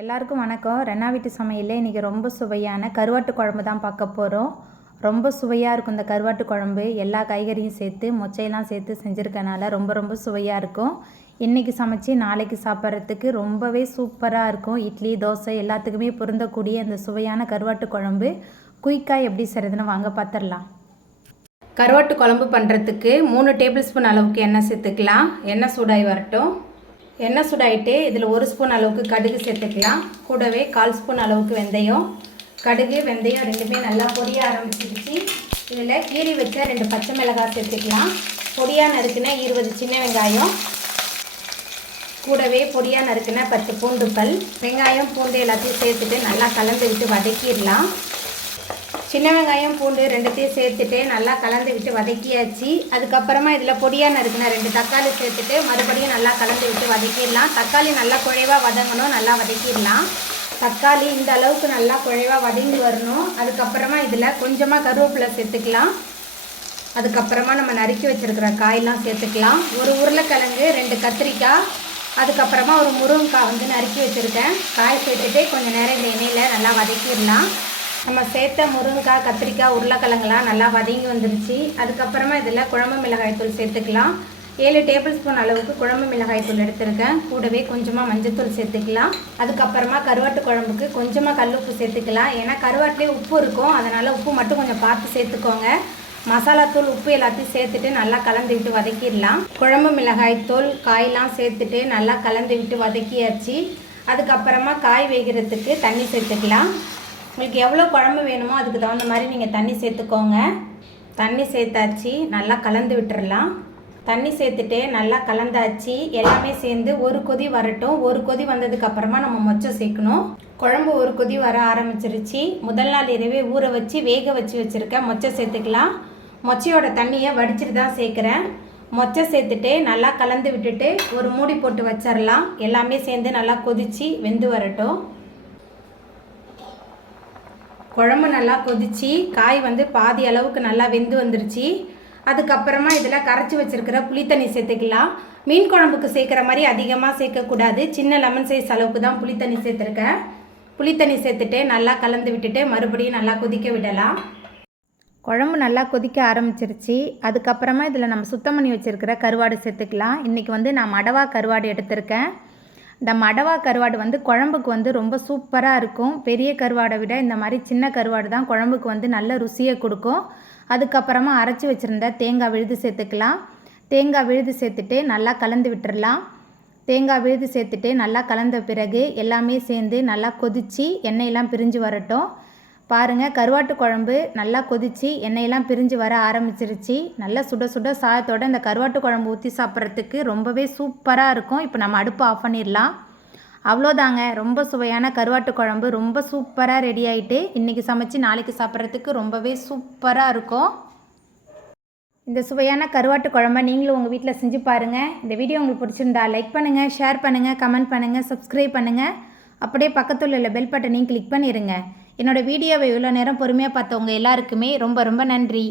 எல்லாருக்கும் வணக்கம். ரெனா வீட்டு சமையலில் இன்றைக்கி ரொம்ப சுவையான கருவாட்டு குழம்பு தான் பார்க்க போகிறோம் ரொம்ப சுவையாக இருக்கும் இந்த கருவாட்டு குழம்பு. எல்லா காய்கறியும் சேர்த்து மொச்சையெல்லாம் சேர்த்து செஞ்சுருக்கனால ரொம்ப ரொம்ப சுவையாக இருக்கும். இன்றைக்கி சமைச்சு நாளைக்கு சாப்பிட்றதுக்கு ரொம்பவே சூப்பராக இருக்கும். இட்லி தோசை எல்லாத்துக்குமே பொருந்தக்கூடிய இந்த சுவையான கருவாட்டு குழம்பு. குயிக்காக எப்படி செய்கிறதுன்னு வாங்க பார்த்துடலாம் கருவாட்டு குழம்பு பண்ணுறதுக்கு மூணு டேபிள் ஸ்பூன் அளவுக்கு எண்ணெய் சேர்த்துக்கலாம். எண்ணெய் சூடாகி வரட்டும். எண்ணெய் சூடாயிட்டு இதில் ஒரு ஸ்பூன் அளவுக்கு கடுகு சேர்த்துக்கலாம். கூடவே கால் ஸ்பூன் அளவுக்கு வெந்தயம். கடுகு வெந்தயம் ரெண்டுமே நல்லா பொரிய ஆரம்பிச்சிருச்சு. இதில் கீறி வச்ச ரெண்டு பச்சை மிளகாய் சேர்த்துக்கலாம். பொடியாக நறுக்கின இருபது சின்ன வெங்காயம். கூடவே பொடியாக நறுக்கின பத்து பூண்டு பல் வெங்காயம் பூண்டு எல்லாத்தையும் சேர்த்துட்டு நல்லா கலந்து விட்டு வதக்கிடலாம். சின்ன வெங்காயம் பூண்டு ரெண்டுத்தையும் சேர்த்துட்டு நல்லா கலந்து விட்டு வதக்கியாச்சு. அதுக்கப்புறமா இதில் பொடியாக நறுக்கின ரெண்டு தக்காளி சேர்த்துட்டு மறுபடியும் நல்லா கலந்து விட்டு வதக்கிடலாம். தக்காளி நல்லா குழைவாக வதங்கணும் நல்லா வதக்கிடலாம். தக்காளி இந்த அளவுக்கு நல்லா குழைவாக வதங்கி வரணும். அதுக்கப்புறமா இதில் கொஞ்சமாக கருவேப்பிலை சேர்த்துக்கலாம். அதுக்கப்புறமா நம்ம நறுக்கி வச்சுருக்கிற காயெல்லாம் சேர்த்துக்கலாம். ஒரு உருளைக்கிழங்கு ரெண்டு கத்திரிக்காய். அதுக்கப்புறமா ஒரு முருங்கைக்காய் வந்து நறுக்கி வச்சுருக்கேன். காய் சேர்த்துட்டு கொஞ்சம் நேரம் இந்த எண்ணெயில் நல்லா வதக்கிடலாம். நம்ம சேர்த்த முருங்கைக்காய் கத்திரிக்காய் உருளைக்கிழங்குலாம் நல்லா வதங்கி வந்துருச்சு. அதுக்கப்புறமா இதில் குழம்பு மிளகாய் தூள் சேர்த்துக்கலாம். ஏழு டேபிள் ஸ்பூன் அளவுக்கு குழம்பு மிளகாய் தூள் எடுத்திருக்கேன். கூடவே கொஞ்சமாக மஞ்சத்தூள் சேர்த்துக்கலாம். அதுக்கப்புறமா கருவாட்டு குழம்புக்கு கொஞ்சமாக கல் உப்பு சேர்த்துக்கலாம். ஏன்னா கருவாட்டிலே உப்பு இருக்கும். அதனால் உப்பு மட்டும் கொஞ்சம் பார்த்து சேர்த்துக்கோங்க. மசாலாத்தூள் உப்பு எல்லாத்தையும் சேர்த்துட்டு நல்லா கலந்து விட்டு வதக்கிடலாம். குழம்பு மிளகாய் தூள் காயெலாம் சேர்த்துட்டு நல்லா கலந்து விட்டு வதக்கியாச்சு. அதுக்கப்புறமா காய் வேகிறதுக்கு தண்ணி சேர்த்துக்கலாம். உங்களுக்கு எவ்வளோ குழம்பு வேணுமோ அதுக்கு தகுந்த மாதிரி நீங்கள் தண்ணி சேர்த்துக்கோங்க. தண்ணி சேர்த்தாச்சு நல்லா கலந்து விட்டுறலாம். தண்ணி சேர்த்துட்டு நல்லா கலந்தாச்சு எல்லாமே சேர்ந்து ஒரு கொதி வரட்டும். ஒரு கொதி வந்ததுக்கு அப்புறமா நம்ம மொச்சை சேர்க்கணும். குழம்பு ஒரு கொதி வர ஆரம்பிச்சிருச்சு. முதல் நாள் இரவே ஊற வச்சு வேக வச்சு வச்சுருக்கேன் மொச்சை சேர்த்துக்கலாம். மொச்சையோட தண்ணியை வடிச்சிட்டு தான் சேர்க்குறேன். மொச்சை சேர்த்துட்டு நல்லா கலந்து விட்டுட்டு ஒரு மூடி போட்டு வச்சிடலாம் எல்லாமே சேர்ந்து நல்லா கொதித்து வெந்து வரட்டும். குழம்பு நல்லா கொதிச்சு காய் வந்து பாதி அளவுக்கு நல்லா வெந்து வந்துருச்சு. அதுக்கப்புறமா இதில் கரைச்சி வச்சுருக்கிற புளித்தண்ணி சேர்த்துக்கலாம். மீன் குழம்புக்கு சேர்க்குற மாதிரி அதிகமாக சேர்க்கக்கூடாது. சின்ன லெமன் சைஸ் அளவுக்கு தான் புளித்தண்ணி சேர்த்துருக்கேன். புளித்தண்ணி சேர்த்துட்டு நல்லா கலந்து விட்டுட்டு மறுபடியும் நல்லா கொதிக்க விடலாம். குழம்பு நல்லா கொதிக்க ஆரம்பிச்சிருச்சு. அதுக்கப்புறமா இதில் நம்ம சுத்தம் பண்ணி வச்சுருக்கிற கருவாடு சேர்த்துக்கலாம். இன்றைக்கி வந்து நான் மடவா கருவாடு எடுத்திருக்கேன். இந்த மடவா கருவாடு வந்து குழம்புக்கு வந்து ரொம்ப சூப்பராக இருக்கும். பெரிய கருவாடை விட இந்த மாதிரி சின்ன கருவாடு தான் குழம்புக்கு வந்து நல்ல ருசியை கொடுக்கும். அதுக்கப்புறமா அரைச்சி வச்சுருந்த தேங்காய் விழுது சேர்த்துக்கலாம். தேங்காய் விழுது சேர்த்துட்டு நல்லா கலந்து விட்டுடலாம் தேங்காய் விழுது சேர்த்துட்டு நல்லா கலந்த பிறகு எல்லாமே சேர்ந்து நல்லா கொதித்து எண்ணெயெல்லாம் பிரிஞ்சு வரட்டும். பாருங்கள் கருவாட்டு குழம்பு நல்லா கொதித்து எண்ணெயெல்லாம் பிரிஞ்சு வர ஆரம்பிச்சிருச்சு. நல்லா சுட சுட சாதத்தோட இந்த கருவாட்டு குழம்பு ஊற்றி சாப்பிட்றதுக்கு ரொம்பவே சூப்பராக இருக்கும். இப்போ நம்ம அடுப்பு ஆஃப் பண்ணிடலாம். அவ்வளோதாங்க. ரொம்ப சுவையான கருவாட்டு குழம்பு. ரொம்ப சூப்பராக ரெடி ஆகிட்டு இன்றைக்கி சமைச்சு நாளைக்கு சாப்பிட்றதுக்கு ரொம்பவே சூப்பராக இருக்கும். இந்த சுவையான கருவாட்டு குழம்ப நீங்களும் உங்கள் வீட்டில் செஞ்சு பாருங்கள் இந்த வீடியோ உங்களுக்கு பிடிச்சிருந்தா லைக் பண்ணுங்கள் ஷேர் பண்ணுங்கள் கமெண்ட் பண்ணுங்கள் சப்ஸ்கிரைப் பண்ணுங்கள் அப்படியே பக்கத்தில் உள்ள பெல் பட்டனையும் கிளிக் பண்ணிடுங்க என்னோடய வீடியோவை இவ்வளோ நேரம் பொறுமையாக பார்த்தவங்க எல்லாருக்குமே ரொம்ப ரொம்ப நன்றி.